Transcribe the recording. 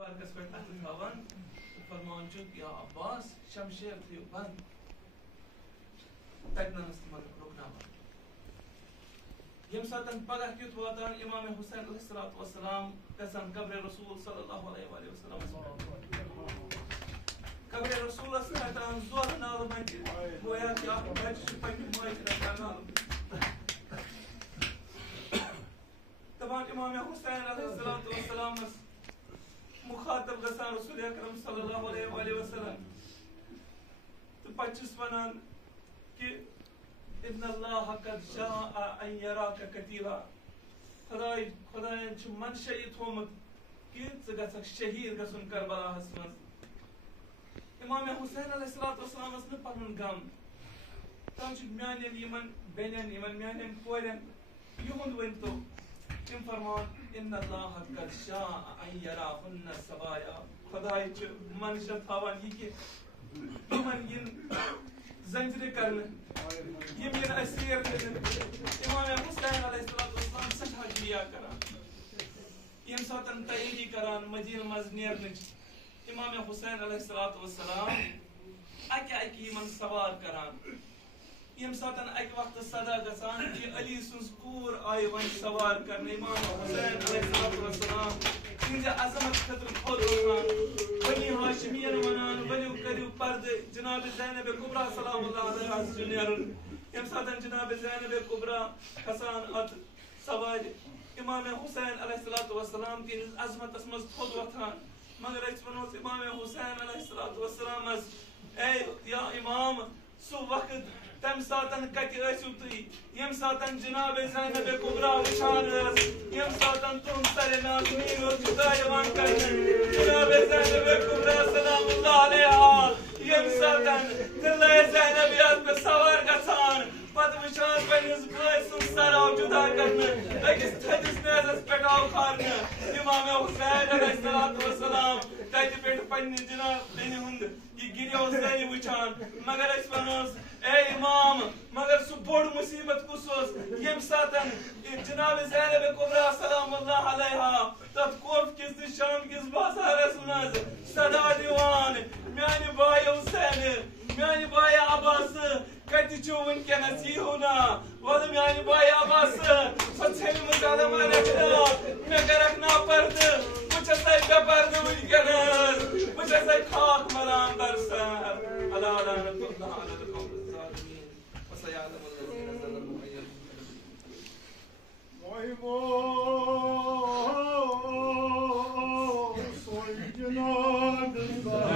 Parks پہ اتھ تھاوان فرمان چھ یا عباس شمشیر تھیو بند تتنس تمن رکناوان یم ساتن پگہ کیت واتان امام حسین علیہ السلام گژھان قبر رسول صلی اللہ علیہ وسلم قبر رسول ہٹان زور نال بچہ گویا کہ اکھ بچہ پنہ ماجہ رٹان نال دپان امام حسین علیہ السلام مخاطب گژھان رسول اکرم صلی اللہ علیہ وسلم تو پچھس ونان کہ ان اللہ قد شاء ان یراک قتیلا خدایان چھ منشائی تھومت کہ ژٕ گژھکھ شہید گژھن کربلاہس منٛز امام حسین علیہ السلام نہٕ پنُن غم تم چھ میانین یمن بیٚنٮ۪ن یمن میانین کورٮ۪ن یہُنٛد ؤنتو تم فرمان ان اللہ قد شاء ان یراہن سبایا خدای چھ منشا تھاوان یہ کہ یمن ین زنجر کرنے یم ین اسیر کرنے امام حسین علیہ السلام سٹھا گریا کران یم ساتن تیاری کران مدینہ مز نیرنچ امام حسین علیہ السلام اکہ یمن سوار کران یم ساتن اکہ وقت صدا گژھان کہ علی سنز کور آئی ون سوار کرنے امام حسین علیہ السلام تہذ عظمت خطر کھول اٹھان بنی ہاشمین ونان ؤلِو کٔرِو پردٕ جناب زینب کبرا سلام اللہ علیہ حظ چھُ نیرُن یم ساتن جناب زینب کبرا کھسان ات سوارِ امام حسین علیہ السلام تہذ عظمتس مز تھوٚد وۄتھان مگر أسۍ ونوس امام حسین علیہ السلامس اے یا امام سُہ وقت تم ساتن کتہ ٲسِو تُہۍ یم ساتن جناب زینب کبرا وٕچھان ٲس یم ساتن تُہُنٛد سرِ نازنیٖن اوس جُدا یِوان کرنہٕ جناب زینب کبرا سلام اللہ علیہا یم ساتن دلے زینب یتھ پہ سوار گژھان پتہٕ وٕچھان پننِس بٲے سُنٛد سر آو جُدا کرنہٕ أکِس تھٔدِس میزس پٮ۪ٹھ آو کھارنہٕ امام حسین علیہ السلام تتہِ پٮ۪ٹھ پننہِ جناب بیٚنہِ ہُنٛد یہ گریو زنہِ وٕچھان مگر أسۍ ونوس اے امام مگر سُہ بوٚڑ مصیبت کُس اوس یم ساتن جناب زینب کبرا سلام اللہ علیہا تتھ کوف کِس تہٕ شام کِس بازارس منٛز صدا دِوان میانہِ بایہِ حسین میانہِ بایہِ عباس کتہِ چھُ وٕنکیٚنس یی ہونا وَلہٕ میانہِ بایہِ عباس سۄ ژھیٚنمٕژ علم رچھنہٕ مےٚ کَرکھ نا پردٕ بہٕ چھَسے بے پردٕ وٕنکیٚنس بہٕ چھَسے خاک ملان برسر الا لعنت اللہ علی القوم الظالمین وسيعلم الذين ظلموا أي المنقلب.